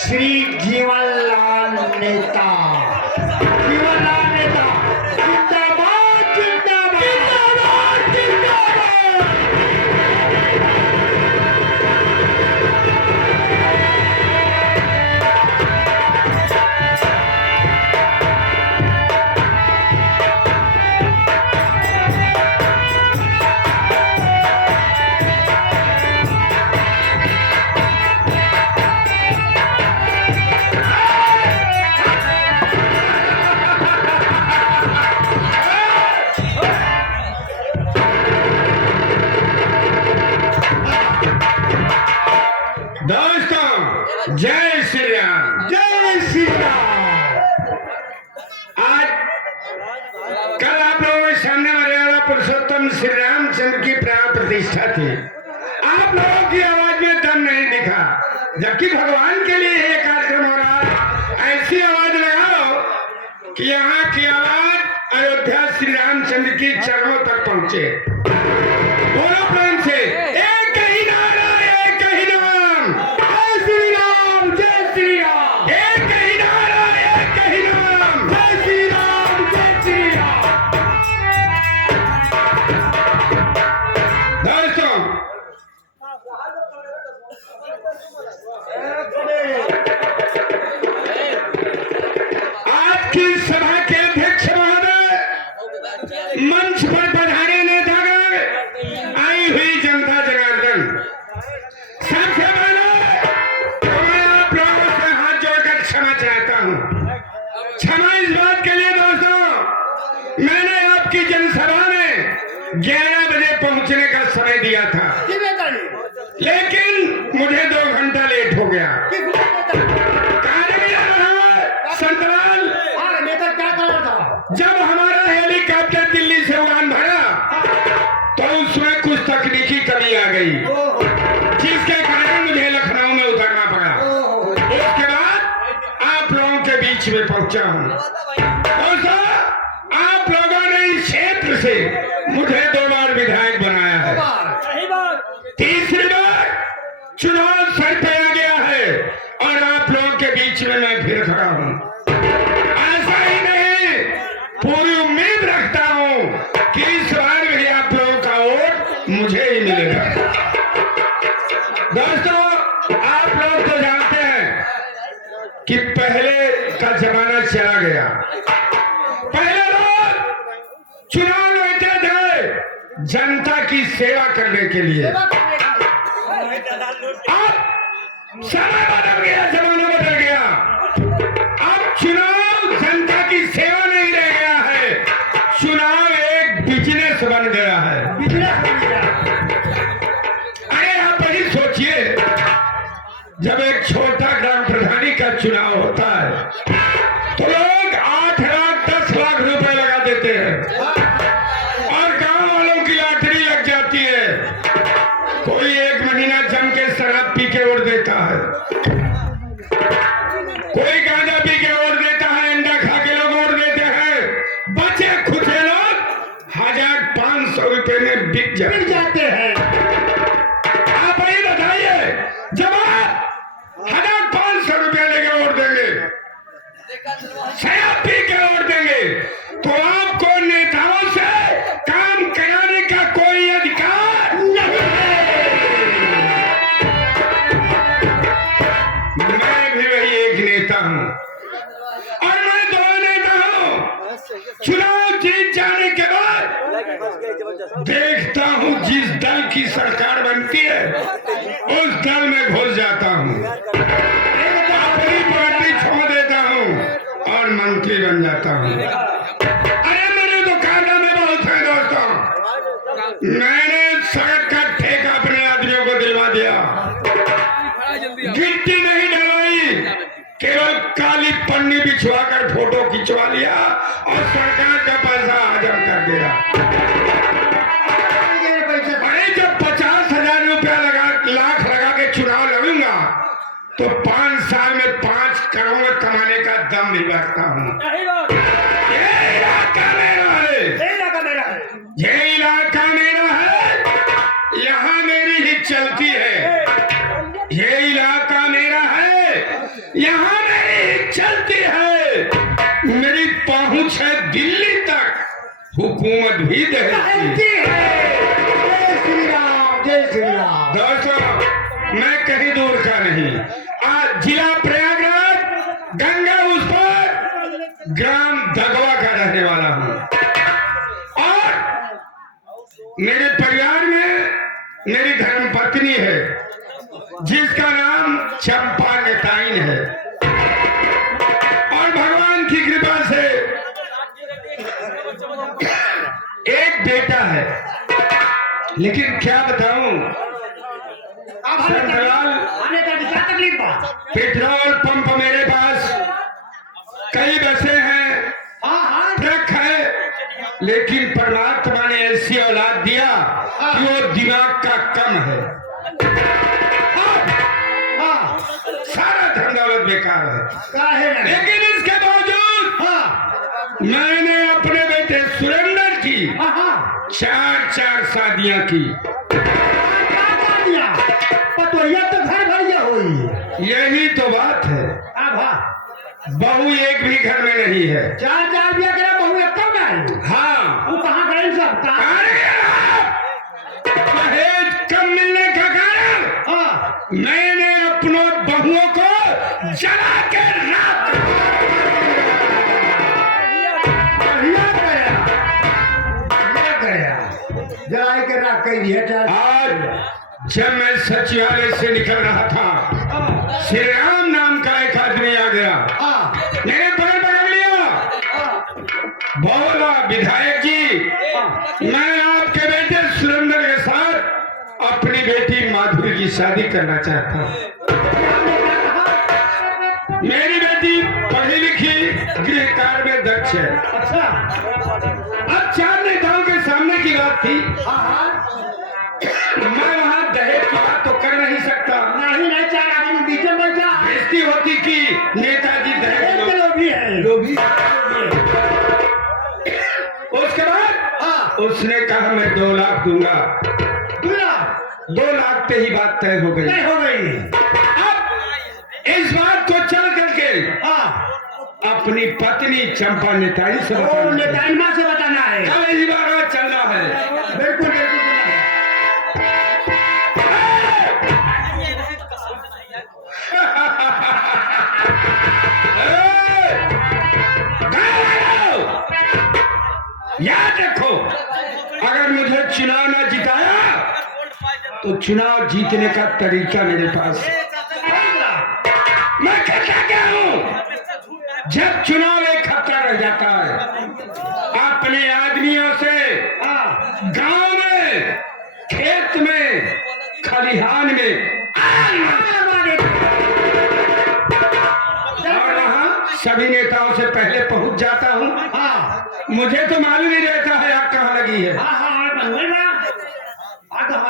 श्री जीवनलाल नेता, जीवनलाल नेता जिंदाबाद जिंदाबाद जिंदाबाद जिंदाबाद। दोस्तों जय श्री राम। जय श्री राम। आज कल आप लोगों के सामने मर्यादा पुरुषोत्तम श्री रामचंद्र की प्राण प्रतिष्ठा थी। आप लोगों की आवाज में दम नहीं दिखा, जबकि भगवान के लिए ये कार्यक्रम हो रहा है। ऐसी आवाज लगाओ कि यहाँ की आवाज अयोध्या श्री रामचंद्र की चरणों तक पहुंचे। बोलो प्रेम से एक ही नारा, एक ही नाम, जय श्री राम, जय श्री राम, एक ही नारा, एक ही नाम। जय श्री राम, जय श्री राम। दोस्तों आज की सभा के अध्यक्ष महोदय, मंच पर पधारे नेतागण, आई हुई जनता जनार्दन, सबसे पहले तो मैं आप लोगों से हाथ जोड़कर क्षमा चाहता हूँ। क्षमा इस बात के लिए दोस्तों, मैंने आपकी जनसभा में 11 बजे पहुंचने का समय दिया था, लेकिन मुझे 2 घंटा लेट हो गया। कारण यह रहा संतलाल, जब हमारा हेलीकॉप्टर दिल्ली से उड़ान भरा तो उसमें कुछ तकनीकी कमी आ गई, जिसके कारण मुझे लखनऊ में उतरना पड़ा। उसके बाद आप लोगों के बीच में पहुंचा हूं। दोस्तों आप लोगों ने इस क्षेत्र से मुझे 2 बार विधायक बनाया है, तीसरी बार चुनाव सर पे आ गया है और आप लोगों के बीच में मैं फिर खड़ा हूं। ऐसा ही नहीं, पूरी उम्मीद रखता हूं कि इस बार भी आप लोगों का वोट मुझे ही मिलेगा। दोस्तों आप लोग तो जानते हैं कि पहले का जमाना चला गया। पहले लोग चुनाव लड़ते थे जनता की सेवा करने के लिए। अब समय बदल गया, जमाना बदल गया। अब चुनाव जनता की सेवा नहीं रह गया है, चुनाव एक बिजनेस बन गया है। बिजनेस बन गया। अरे आप वही सोचिए, जब एक छोटा ग्राम प्रधानी का चुनाव होता है तो लोग 8 लाख 10 लाख रुपए लगा देते हैं और गांव वालों की लॉटरी लग जाती है। कोई 1 महीना जम के शराब पी के उड़ देता है, कोई गांजा पी के उड़ देता है, अंडा खा के लोग उड़ देते हैं। बचे खुचे लोग 1500 रुपए में बिक जाते हैं। आप ये बताइए, जब आप 1500 रुपया लेके वोट देंगे, शराब पी के वोट देंगे, तो आपको नेताओं से काम कराने का कोई अधिकार नहीं है। मैं भी वही एक नेता हूं और मैं 2 नेता हूं। चुनाव जीत जाने के बाद देखता हूं जिस दल की सरकार बनती है उस दल में घुस जाता हूं, अपनी पार्टी छोड़ देता हूं और मंत्री बन जाता हूं। अरे मेरे तो कारनामे बहुत है दोस्तों। मैंने सड़क का ठेका अपने आदमियों को दिलवा दिया, गिट्टी नहीं डलवाई, केवल काली पन्नी बिछवाकर फोटो खिंचवा लिया और सरकार का पैसा हजम कर दिया। अरे जब 50,000 रुपया लाख लगा के चुनाव लड़ूंगा तो 5 साल में 5 करोड़ कमाने का दम भी रखता हूँ। ये इलाका मेरा है, ये इलाका मेरा है, यहाँ मेरी ही चलती है। ये इलाका मेरा है, यहाँ मेरी चलती है, मेरी पहुंच है दिल्ली तक, हुकूमत भी दहलती है। जय श्री राम, जय श्री राम। दोस्तों, मैं कहीं दूर का नहीं, आज जिला प्रयागराज गंगा उस पर ग्राम दगवा का रहने वाला हूँ और मेरे परिवार में मेरी धर्मपत्नी है जिसका नाम चंपा नेताइन है और भगवान की कृपा से एक बेटा है। लेकिन क्या बताऊं, क्या तकलीफ बा? पेट्रोल पंप मेरे पास, कई बसें हैं, ट्रक है, लेकिन परमात्मा ने ऐसी औलाद दिया कि वो दिमाग का कम है। सारा धन दौलत बेकार है। लेकिन इसके बावजूद मैंने अपने बेटे सुरेंद्र की 4 शादियां की। तो घर भरिया हुई, यही तो बात है। बहू एक भी घर में नहीं है। 4 बिया करा, बहू एक कम नहीं। हाँ, वो कहाँ गए सब? दहेज कम मिलने का कारण मैंने अपनों बहुओं को जला के राख जलाई के राख कर दिया। आज जब मैं सचिवालय से निकल रहा था, श्री राम नाम का एक आदमी आ गया, मेरे पैर पकड़ लिया, बोला विधायक जी, मैं आपके बेटे सुरेंद्र के साथ अपनी बेटी माधुरी की शादी करना चाहता हूँ। मेरी बेटी पढ़ी लिखी, गृह कार्य में दक्ष है। अच्छा, अब 4 नेताओं के सामने की बात थी, मैं वहां दहेज की बात तो कर नहीं सकता। नहीं 4 आदमी बीच में बैठ जा। बेइज्जती होती कि नेताजी दहेज लोभी है, लोभी। उसके बाद उसने कहा मैं 2 लाख दूंगा। 2 लाख पे ही बात तय हो गई। अब इस बात को चल करके अपनी पत्नी चंपा नेताई से बताना है। कल इस बार चलना है। बिल्कुल याद रखो, अगर मुझे चुनाव न जिताया तो चुनाव जीतने का तरीका मेरे पास है। मैं कहता क्या हूं, जब चुनाव 1 हफ्ता रह जाता है, अपने आदमियों से गांव में, खेत में, खलिहान में और वहां सभी नेताओं से पहले पहुंच जाता हूं। मुझे तो मालूम ही रहता है आग कहाँ लगी है।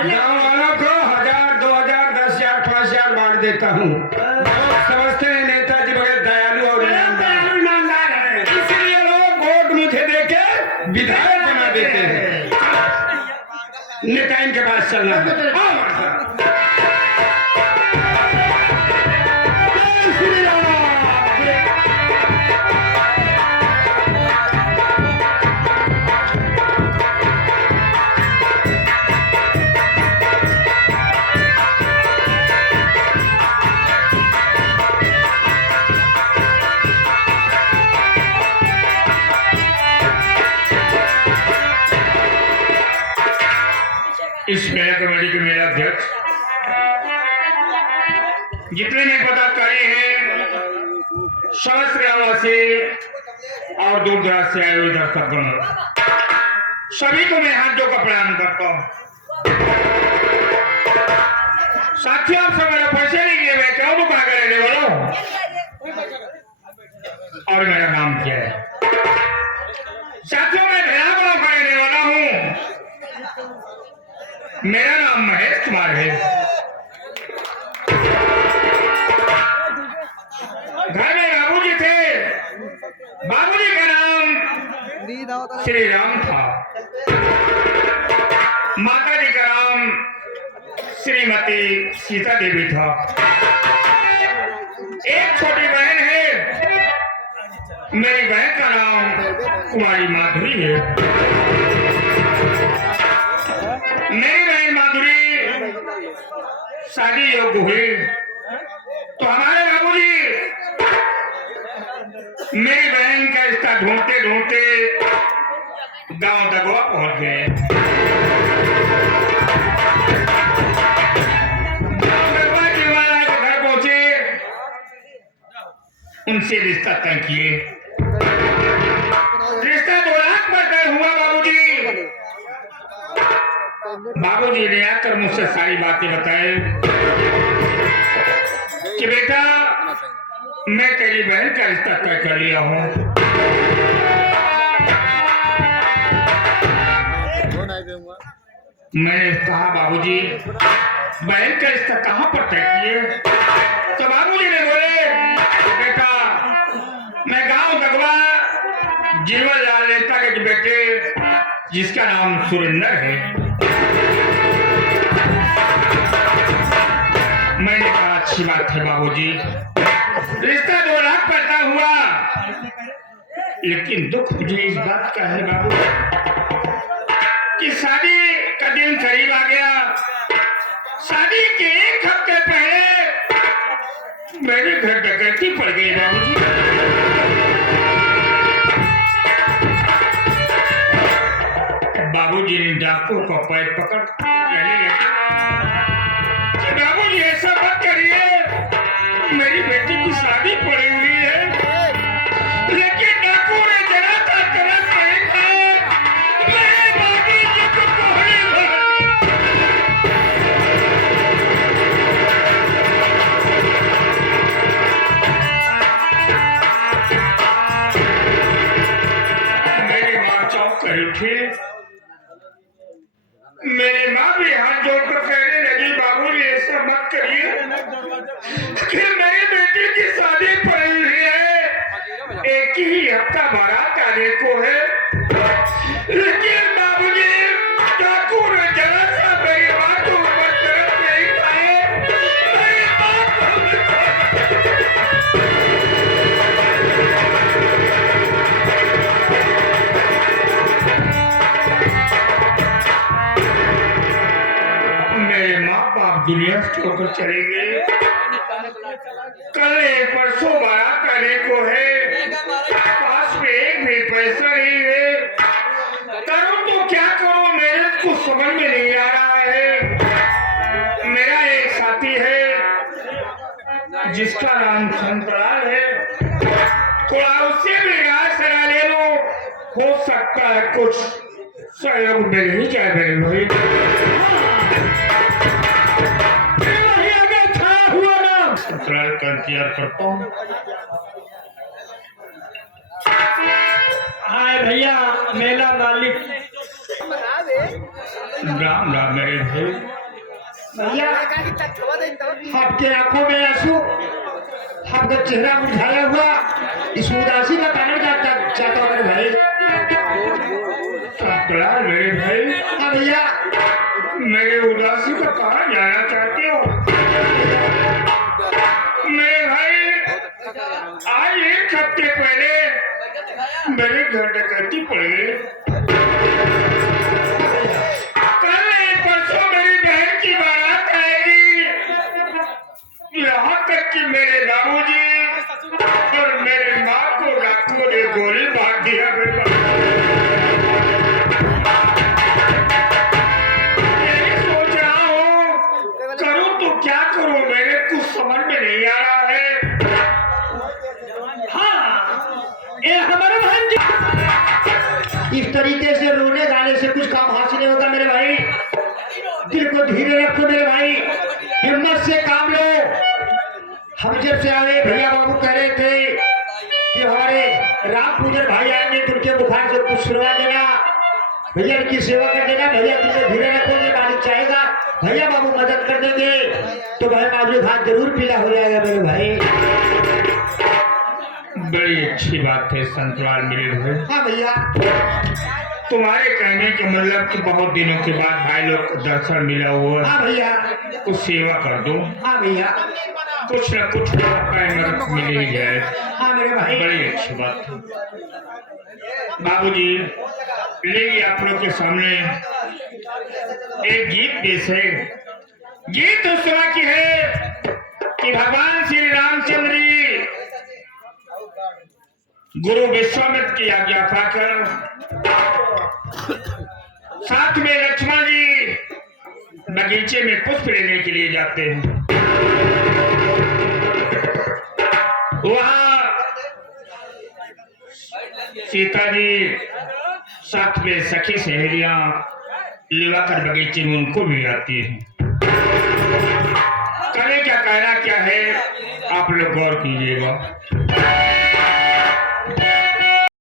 गाँव वालों को 1000, 2000, 10,000, 5,000 बांट देता हूँ। लोग समझते हैं नेताजी बड़े दयालु और ईमानदार हैं, इसलिए लोग वोट मुझे देके विधायक बना देते हैं। नेता इनके पास चलना है। इस मेला कमेटी के मेला अध्यक्ष, जितने भी पदाधिकारी हैं, समस्त ग्रामवासी और दूर दराज से आए हुए दर्शकगण, सभी को मैं हाथ जोड़कर प्रणाम करता हूँ। साथियों, आप सब मेरा परिचय लीजिए। मैं चौबुका का रहने वाला हूँ और मेरा नाम क्या है। साथियों, मैं भेड़ागुड़ा का रहने वाला हूँ। मेरा नाम महेश कुमार है। घर में बाबूजी थे, बाबूजी का नाम श्री राम था, माता जी का नाम श्रीमती सीता देवी था। एक छोटी बहन है, मेरी बहन का नाम कुमारी माधुरी है। मेरी बहन माधुरी शादी योग्य हुई तो हमारे बाबूजी मेरी बहन का रिश्ता ढूंढते ढूंढते गांव दगवा पहुंच गए। गांव दगवा के महाराज के घर पहुंचे, उनसे रिश्ता तय किए। रिश्ता 2 लाख पर तय हुआ बाबूजी। बाबूजी ने आकर मुझसे सारी बातें बताए कि बेटा मैं तेरी बहन का रिश्ता तय कर लिया हूँ। मैंने कहा बाबूजी बहन का रिश्ता कहाँ पर तय किए? तो बाबूजी ने बोले बेटा मैं गांव दगवा जीवन लाल नेता के बेटे जिसका नाम सुरेंद्र है। मैंने कहा अच्छी बात है बाबूजी, रिश्ता 2 लाख पर तय हुआ, लेकिन दुख मुझे इस बात का है बाबू कि शादी का दिन करीब आ गया। शादी के 1 हफ्ते पहले मेरे घर डकैती पड़ गई बाबूजी। बाबूजी ने डाकुओं का पैर पकड़ कहने लगे कि बाबूजी ऐसा मत करिए, मेरी बेटी की शादी पड़ी हुई है। लेकिन डाकुओं ने जरा सा तरस नहीं खाया, मेरे बाबूजी को कोहरे भर मेरी माँ चौंक कर उठी। मेरी माँ भी हाथ जोड़कर कहने लगी बाबूजी ऐसा मत करिए कि मेरी बेटी की शादी पड़ी हुई है, 1 ही हफ्ता बारात आने को है। लेकिन बाबूजी डाकू ने जरा सा मेरी माँ को ऊपर तरफ नहीं खाए, मेरी माँ मेरे माँ बाप दुनिया से छोड़कर चले गए। कल परसों बारात आने को है, पास में एक भी पैसा नहीं है। करूं तो क्या करूं, मेरे को समझ में नहीं आ रहा है। मेरा एक साथी है जिसका नाम संतराल है, थोड़ा उससे भी राय सलाह ले लो, हो सकता है कुछ सहयोग मिल ही जाए मेरे भाई। संतराल का इंतजार करता हूँ। हाय भैया मेला मालिक। राम राम मेरे भाई। भैया आपके आंखों में आंसू, आपका चेहरा मुरझाया हुआ, इस उदासी का कारण चाहता हूँ मेरे भाई। संतराल मेरे भाई। हाँ भैया मेरे उदासी को कहाँ जाना चाहते हो मेरे भाई? आज 1 हफ्ते पहले मेरे घर डकैती पड़ गई। कल परसों मेरी बहन की बारात आएगी। यहाँ तक कि मेरे बाबूजी और मेरे माँ को डाकुओं ने गोली मार दिया। क्या करूं, मेरे कुछ समझ में नहीं आ रहा है। हाँ ये हमारे बहन जी। इस तरीके से रोने गाने से कुछ काम हासिल नहीं होता मेरे भाई। दिल को धीरे रखो मेरे भाई, हिम्मत से काम लो। हम जब से आए भैया बाबू कह रहे थे कि हमारे राम पूजन भाई आएंगे तो उनके बुखार से कुछ सुनवा देना, भैया इनकी सेवा कर देना। भैया तुमको धीरे रखोगे, मालिक चाहेगा भैया बाबू मदद कर देंगे तो भाई मालिक हाथ जरूर पीला हो जाएगा मेरे भाई। बड़ी अच्छी बात है संतराल मेरे भाई। हाँ भैया तुम्हारे कहने के मतलब कि बहुत दिनों के बाद भाई लोग को दर्शन मिला हुआ। हाँ भैया कुछ सेवा कर दो। हाँ भैया कुछ न कुछ पैमर मिल ही जाए। हाँ मेरे भाई। बड़ी अच्छी बात है। बाबूजी लेंगे आप लोग के सामने एक गीत पेश है। गीत उस समय की है कि भगवान श्री रामचंद्र जी गुरु विश्वामित्र की आज्ञा पाकर साथ में लक्ष्मण जी बगीचे में पुष्प लेने के लिए जाते हैं। वहां सीता जी साथ में सखी सहेलियां लिवाकर बगीचे में उनको भी आती हैं। कले क्या कहना क्या है आप लोग गौर कीजिएगा।